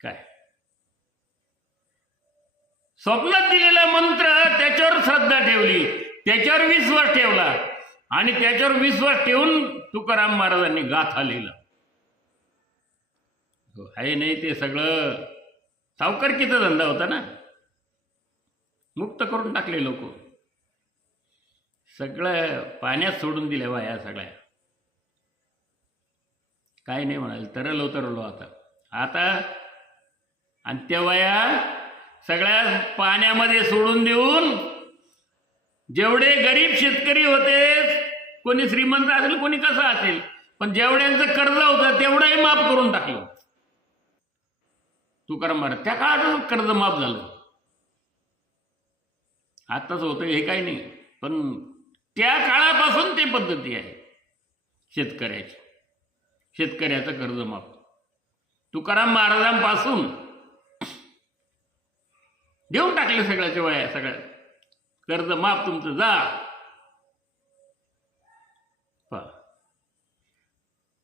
काय? स्वप्नात दिलेला मंत्र त्याच्यावर श्रद्धा ठेवली त्याच्यावर विश्वास ठेवला आणि त्याच्यावर विश्वास ठेवून तुकाराम महाराजांनी गाथा लिहिला. हो, आहे नाही ते सगळं. सावकारकीचा धंदा होता ना? मुक्त करून टाकले लोक. सगळं पाण्यात सोडून दिल्या बाया सगळ्या. काय नाही म्हणाल तरलो तरलो आता. आता आणि त्या वया सगळ्या पाण्यामध्ये सोडून देऊन जेवढे गरीब शेतकरी होते कोणी श्रीमंत असेल कोणी कसं असेल पण जेवढ्यांचं कर्ज होतं तेवढंही माफ करून टाकलं. तुकाराम महाराज त्या काळातच कर्ज माफ झालं. आत्ताच होतं हे काही नाही. पण त्या काळापासून ते पद्धती आहे. शेतकऱ्याची. शेतकऱ्याचं कर्ज माफ. तुकाराम महाराजांपासून देऊन टाकले सगळ्याच्या वया सगळ्या कर्ज माफ तुमचं जा.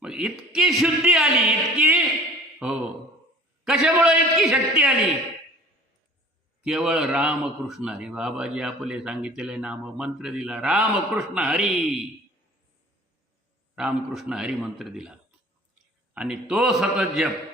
मग इतकी शुद्धी आली इतकी हो. कशामुळे इतकी शक्ती आली? केवळ रामकृष्ण. हरी बाबाजी आपले सांगितलेले नाम मंत्र दिला. रामकृष्ण हरी. रामकृष्ण हरी मंत्र दिला. आणि तो सतत जप.